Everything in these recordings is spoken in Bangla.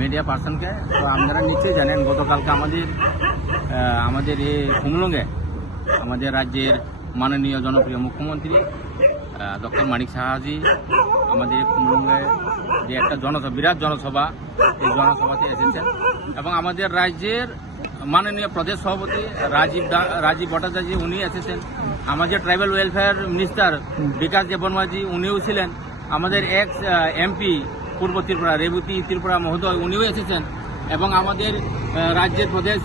মিডিয়া পার্সনকে তো আপনারা নিশ্চয়ই জানেন গতকালকে আমাদের এই খুমলুঙে আমাদের রাজ্যের মাননীয় জনপ্রিয় মুখ্যমন্ত্রী ডক্টর মানিক সাহাজি আমাদের খুমলুঙে যে একটা বিরাট জনসভা এই জনসভাতে এসেছেন এবং আমাদের রাজ্যের মাননীয় প্রদেশ সভাপতি রাজীব ভট্টাচার্য উনি এসেছেন, আমাদের ট্রাইবাল ওয়েলফেয়ার মিনিস্টার বিকাশ দেববর্মাজি উনিও ছিলেন, আমাদের এক্স এমপি পূর্ব ত্রিপুরা রেবতী ত্রিপুরা মহোদয় উনিও এসেছেন এবং আমাদের রাজ্যের প্রদেশ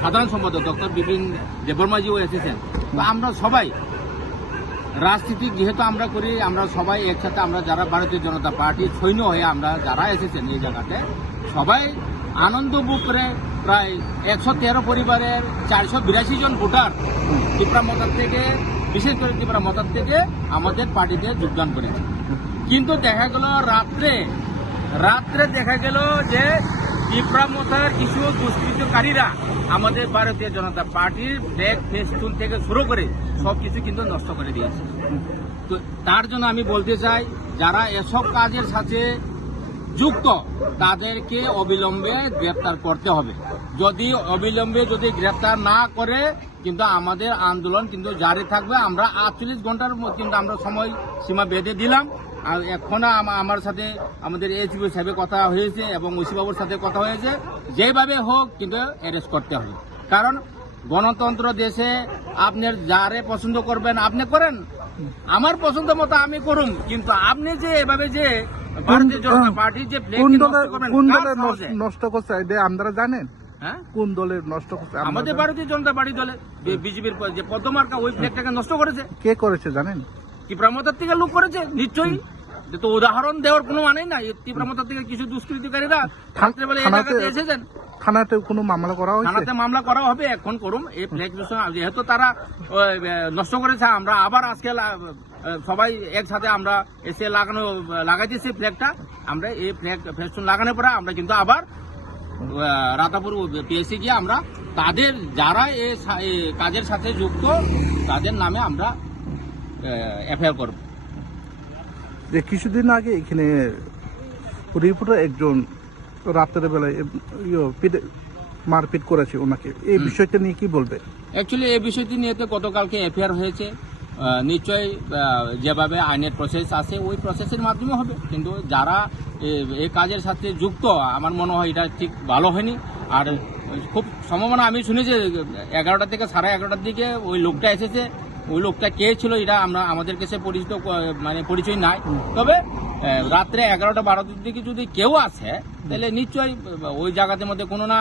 সাধারণ সম্পাদক ডক্টর বিপিন দেববর্মাজিও এসেছেন। তো আমরা সবাই রাজনীতি যেহেতু আমরা করি, আমরা সবাই একসাথে আমরা যারা ভারতীয় জনতা পার্টির সৈন্য হয়ে আমরা যারা এসেছেন এই জায়গাতে সবাই আনন্দ বুক করে প্রায় 113 পরিবারের 482 জন ভোটার ত্রিপুরা মতার থেকে, বিশেষ করে ত্রিপুরা মতার থেকে আমাদের পার্টিতে যোগদান করেছে। কিন্তু দেখা গেল রাত্রে দেখা গেল যে ত্রিপুরা মতার কিছু দুষ্কৃতকারীরা আমাদের ভারতীয় জনতা পার্টির ফ্ল্যাগ ফেস্টুন থেকে শুরু করে সবকিছু কিন্তু নষ্ট করে দিয়েছে। তো তার জন্য আমি বলতে চাই যারা এসব কাজের সাথে যুক্ত তাদেরকে অবিলম্বে গ্রেপ্তার করতে হবে। অবিলম্বে গ্রেপ্তার না করে কিন্তু আমাদের আন্দোলন কিন্তু জারি থাকবে। আমরা 48 ঘন্টার কিন্তু আমরা সময় সীমা বেঁধে দিলাম। আর এখন আমার সাথে আমাদের এসপি সাহেবের কথা হয়েছে এবং ওসিবাবুর সাথে কথা হয়েছে, যেভাবে হোক কিন্তু অ্যারেস্ট করতে হবে। কারণ গণতন্ত্র দেশে আপনি যারে পছন্দ করবেন আপনি করেন, আমার পছন্দ মতো আমি করুন, কিন্তু আপনি যে এভাবে যে ভারতীয় জনতা পার্টির যে নষ্ট করছে আপনারা জানেন? হ্যাঁ, কোন দলের নষ্ট করছে? আমাদের ভারতীয় জনতা পার্টি দলে বিজেপির যে পদ্মমার্কা ওই ফ্ল্যাগটাকে নষ্ট করেছে। কে করেছে জানেন? ত্রিপুরা মতার থেকে লোক করেছে নিশ্চয়ই। তো উদাহরণ দেওয়ার কোনো মানেই না। ত্রিপুরা মতার থেকে কিছু দুষ্কৃতিকারীরা রাত্রেবেলা এই জায়গাতে এসেছেন। থানাতে কোনো মামলা করা হয়েছে? থানাতে মামলা করা হবে, এখন করুন। এই ফ্ল্যাগ যেহেতু তারা নষ্ট করেছে, আমরা আবার আজকে সবাই একসাথে আমরা এসে লাগাইতেছি ফ্ল্যাগটা। আমরা এই ফ্ল্যাগ ফেস্টুন লাগানোর পরে আমরা কিন্তু আবার রাতাপুর পিএসসি গিয়ে আমরা তাদের যারা এই কাজের সাথে যুক্ত তাদের নামে আমরা এফআইআর করব। যে কিছুদিন আগে এখানে রিপোর্টার একজন রাতের বেলায় মারপিট করেছে ওনাকে, এই বিষয়টা নিয়ে কি বলবে? অ্যাকচুয়ালি এই বিষয়টি নিয়ে তো গতকালকে এফআইআর হয়েছে। নিশ্চয়ই যেভাবে আইনের প্রসেস আছে ওই প্রসেসের মাধ্যমে হবে, কিন্তু যারা এই কাজের সাথে যুক্ত আমার মনে হয় এটা ঠিক ভালো হয়নি। আর খুব সম্ভাবনা আমি শুনেছি 11টা থেকে 11:30টার দিকে ওই লোকটা এসেছে। ওই লোকটা কে ছিল এটা আমাদের কাছে পরিচয় নাই, তবে রাত্রে 11টা-12টার দিকে যদি কেউ আসে তাহলে নিশ্চয়ই ওই জায়গাতে মধ্যে কোনো না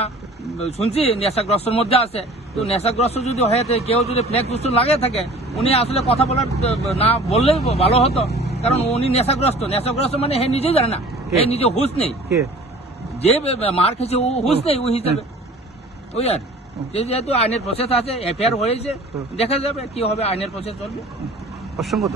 শুনছি নেশাগ্রস্তর মধ্যে আছে। তো নেশাগ্রস্ত যদি হয়ে থাকে, কেউ যদি ফ্ল্যাগ ফেস্টুন লাগিয়ে থাকে, উনি আসলে কথা বলার না বললেই ভালো হতো। কারণ উনি নেশাগ্রস্ত মানে হে নিজেই জানে না, হে নিজে হুঁশ নেই, যে মার খেয়েছে ও হুঁশ নেই ওই হিসাবে। ওই আর যেহেতু আইনের প্রসেস আছে, এফআইআর হয়েছে, দেখা যাবে কি হবে, আইনের প্রসেস চলবে। অসংখ্য